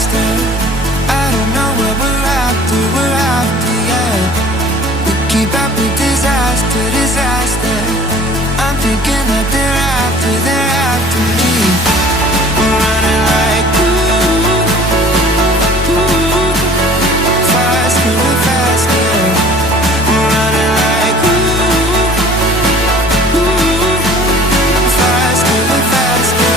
disaster. I don't know what we're after, yeah. We keep up with disaster. I'm thinking that they're after me. We're running like faster and faster. We're running like faster and faster.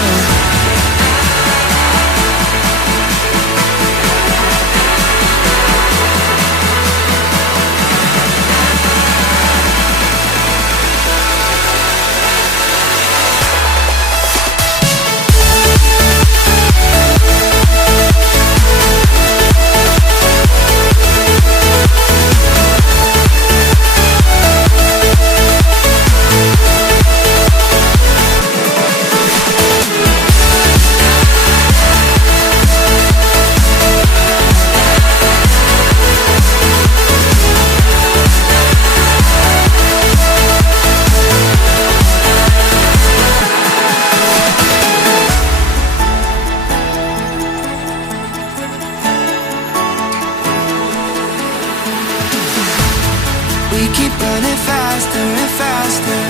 We keep running faster and faster.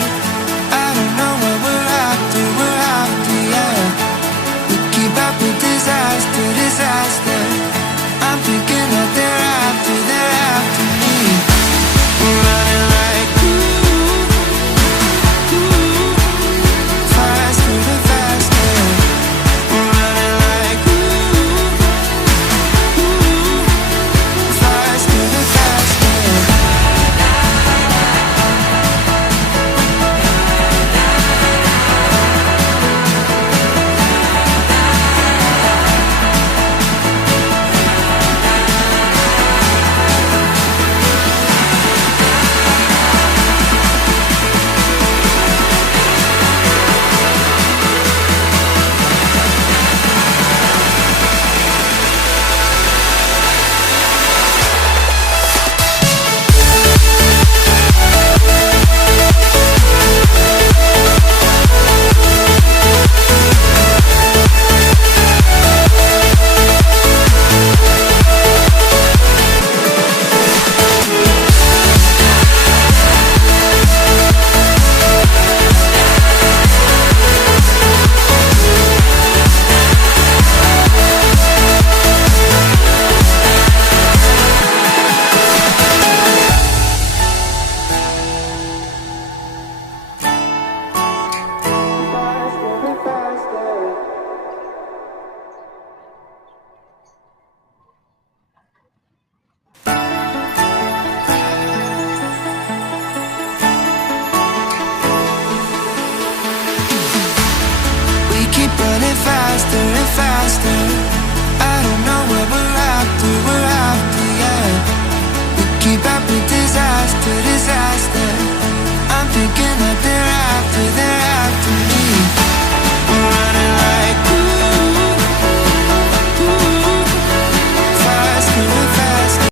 I don't know what we're after, yeah. We keep up with disaster. I'm thinking that they're after me. We're running like faster and faster. We're running like faster and faster. Keep running faster and faster. I don't know what we're after, yeah. We keep up with disaster.